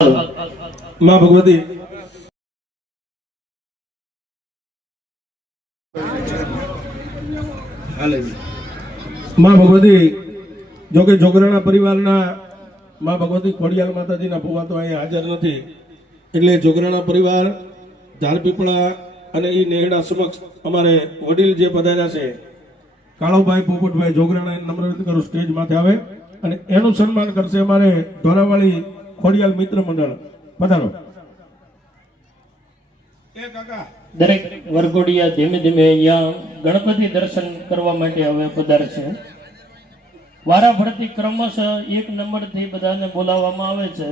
માં ભગવતી. માં ભગવતી જોકે જોગરાણા પરિવારના માં ભગવતી ખોડિયાલ માતાજીના ભુવા તો અહીંયા હાજર નથી. એટલે જોગરાણા પરિવાર, ઝાડપીપળા અને એ નેહડા સમક્ષ અમારે વડીલ જે પધાર્યા છે, કાળોભાઈ પોપટભાઈ જોગરાણા નમ્ર કરું સ્ટેજ માથે આવે. અને એનું સન્માન કરશે અમારે ધોરાવાળી ખોડિયાલ મિત્ર મંડળ. પધારો. દરેક વરઘોડિયા ધીમે ધીમે અહીંયા ગણપતિ દર્શન કરવા માટે હવે પધારશે. વારા ફરતી ક્રમશઃ એક નંબરથી બધાને બોલાવવામાં આવે છે.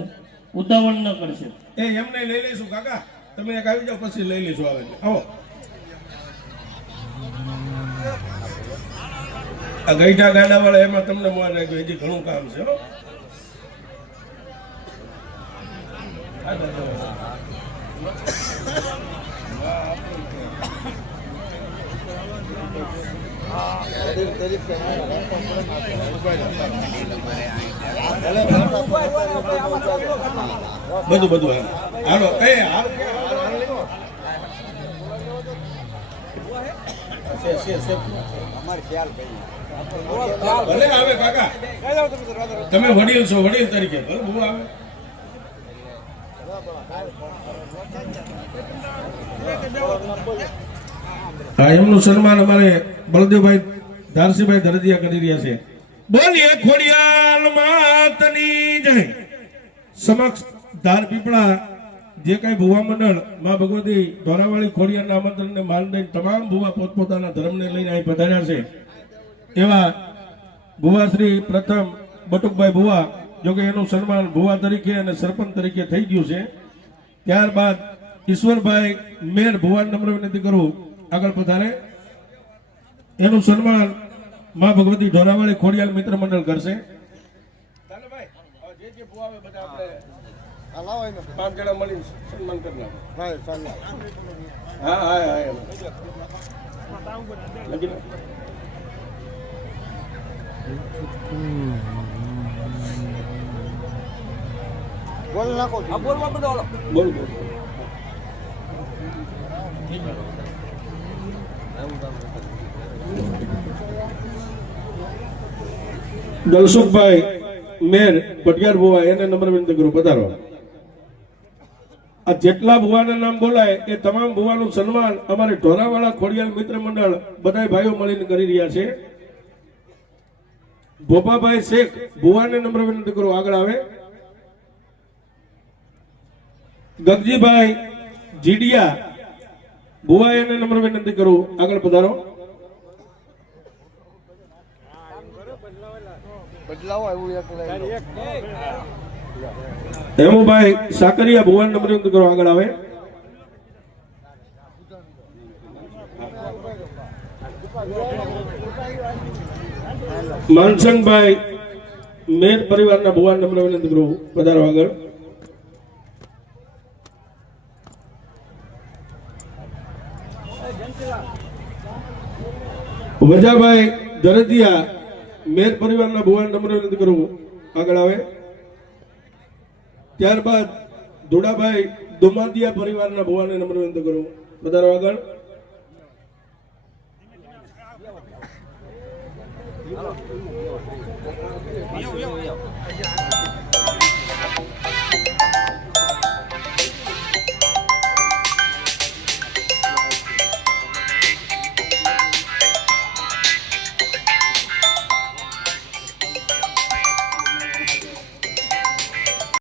ઉતાવળ ન કરશે. એ એમને લઈ લઈશું કાકા. તમે એક આવી જાઓ પછી લઈ લઈશું આવે આવો. આ ગઈઠા ગાડા વાળા એમાં તમને મોર રાખ્યું હજી ઘણું કામ છે હો. બધું બધું હાલો એ હાલ. તમે વડીલ છો વડીલ તરીકે. ભલે આવે. એમનું સન્માન અમારે બળદેવભાઈ ધારસીભાઈ દરજીયા કરી રહ્યા છે. બોલીએ ખોડિયાલ માતની જય. સમક્ષ ધાર પીપળા જે કઈ ભુવા મંડળ, માં ભગવતી ધોરાવાળી ખોડિયારના આમંત્રણને માન દઈને તમામ ભુવા પોતપોતાના ધર્મને લઈને અહીં પધાર્યા છે. એવા ભુવા શ્રી પ્રથમ બટુકભાઈ ભુવા જો કે એનું સન્માન ભુવા તરીકે અને સરપંચ તરીકે થઈ ગયું છે. ત્યારબાદ ઈશ્વરભાઈ મેર ભુવાન નમ્ર વિનંતી કરું, આગળ પધારે. એનું સન્માનમાં ભગવતી ઢોરાવાળી ખોડિયાલ મિત્ર મંડળ કરશે. પાંચ જણા મળીને સન્માન કરી હા નાખો. હા બોલ બોલ. બોલ બોલ. દલસુખભાઈ મેર પટગાર ભુવા એને નંબર વિનંતી કરું પધારો. આ જેટલા ભુવાના નામ બોલાય એ તમામ ભુવાનું સન્માન અમારે ઢોરાવાળા ખોડિયાલ મિત્ર મંડળ બધા ભાઈઓ મળીને કરી રહ્યા છે. ભોપાભાઈ શેખ ભુવાને નંબર વિનંતી કરું આગળ આવે. ગગજીભાઈ જીડિયા ભુવા એને નમ્ર વિનંતી કરું. આગળ પધારો. હેમુભાઈ સાકરિયા ભુવન નંબર વિનંતી કરો. આગળ આવે. માનસંગભાઈ મેર પરિવારના ભુવન નંબર વિનંતી કરું. પધારો આગળ. વજાભાઈ દરદિયા મેર પરિવારના ભુવાન નંબર વિનંતી કરું આગળ આવે. ત્યારબાદ ધોડાભાઈ દુમાદિયા પરિવારના ભુવાને નમ્ર વિનંતી કરું વધારો આગળ.